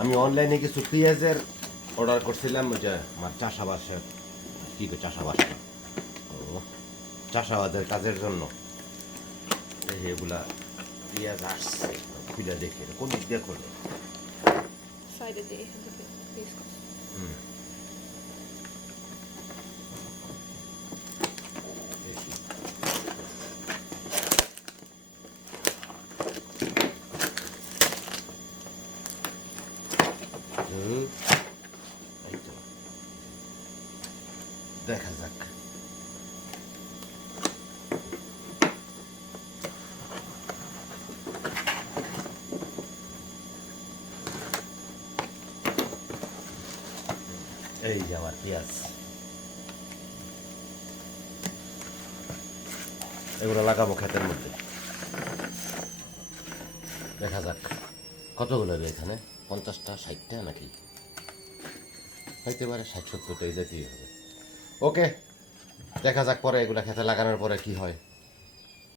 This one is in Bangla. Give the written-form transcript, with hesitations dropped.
আমি অনলাইনে কিছু পেঁয়াজের অর্ডার করছিলাম, যে আমার চাষাবাসের কী করে চাষাবাসটা, ও চাষাবাদের কাজের জন্য এগুলা পেঁয়াজ আসছে, খুলে দেখে কোন দিক দিয়ে খোলে। সাইডে দিয়ে এখান থেকে ইউজ করো। দেখি। এই তো, দেখা যাক। এই যে আমার পেঁয়াজ, এগুলো লাগাবো ক্ষেতের মধ্যে। দেখা যাক কতগুলো হবে এখানে, 50টা 60টা নাকি হইতে পারে, 60-70টা এই জাতীয় হবে। ওকে, দেখা যাক পরে এগুলা খেতে লাগানোর পরে কি হয়।